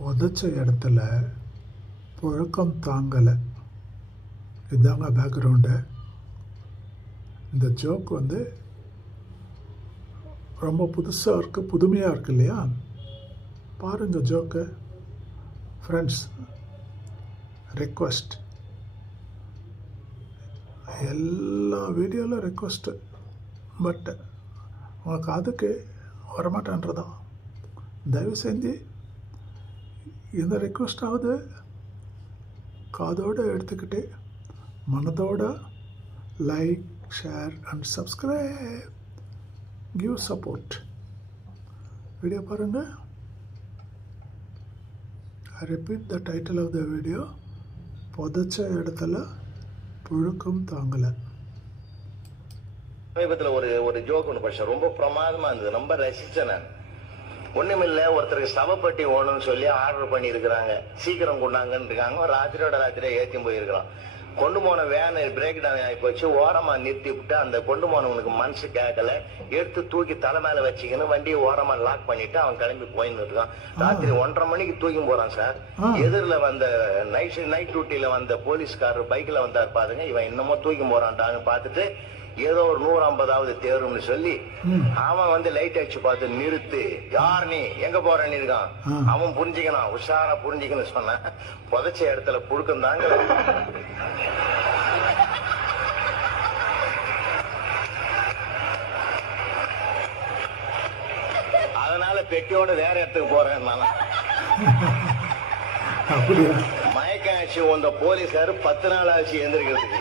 புதைச்ச இடத்துல புழக்கம் தாங்கலை. இதுதாங்க பேக்ரவுண்டு. இந்த ஜோக் ரொம்ப புதுசாக இருக்குது, புதுமையாக இருக்குது இல்லையா? பாருங்கள் ஜோக்கு. ஃப்ரெண்ட்ஸ், ரெக்வஸ்ட், எல்லா வீடியோவில் ரெக்வஸ்ட்டு, பட் உங்களுக்கு அதுக்கு வரமாட்டேன்றதா? தயவு செஞ்சு இந்த ரெக்வஸ்டாவது காதோடு எடுத்துக்கிட்டு மனதோட like, share and subscribe, give support. Video பாருங்கள். I repeat the title of the video, புதைச்ச இடத்துல புழுக்கம் தாங்கலை. சமீபத்தில் ஒரு ஜோக் ஒன்று படிச்சேன், ரொம்ப பிரமாதமாக இருந்தது, ரொம்ப ரசித்தேன் நான். ஒன்றுமில்லை, ஒருத்தருக்கு சவப்பட்டி ஓணும்னு சொல்லி ஆர்டர் பண்ணியிருக்கிறாங்க, சீக்கிரம் கொண்டாங்கன்னு இருக்காங்க. ராத்திரியே ஏற்றி போயிருக்கிறான். கொண்டு போன வேன் பிரேக் டவுன் ஆகி போச்சு. ஓரமா நிறுத்தி விட்டு அந்த கொண்டு போனவனுக்கு மனசு கேட்கல, எடுத்து தூக்கி தலை மேல வச்சுக்கணும், வண்டியை ஓரமா லாக் பண்ணிட்டு அவன் கிளம்பி போயின்னு இருக்கான். ராத்திரி 1:30 மணிக்கு தூக்கி போறான் சார். எதிரில் வந்த நைட் டியூட்டியில வந்த போலீஸ்காரர் பைக்ல வந்தார் பாருங்க, இவன் இன்னமும் தூக்கி போறான்டான்னு பார்த்துட்டு ஏதோ ஒரு 150வது தேரும்னு சொல்லி அவன் லைட் அடிச்சு பார்த்து நிறுத்து, யார் நீ, எங்க போறன்னு இருக்கான். அவன் புரிஞ்சுக்கணும், உஷாரா புரிஞ்சுக்கணும் சொன்ன. புதைச்ச இடத்துல புழுக்கம் தாங்க. அதனால பெட்டியோட வேற இடத்துக்கு போறேன் நான். மயக்க ஆச்சு வந்த போலீஸாரு 10 நாள் ஆச்சு எந்திரிக்கிறதுக்கு.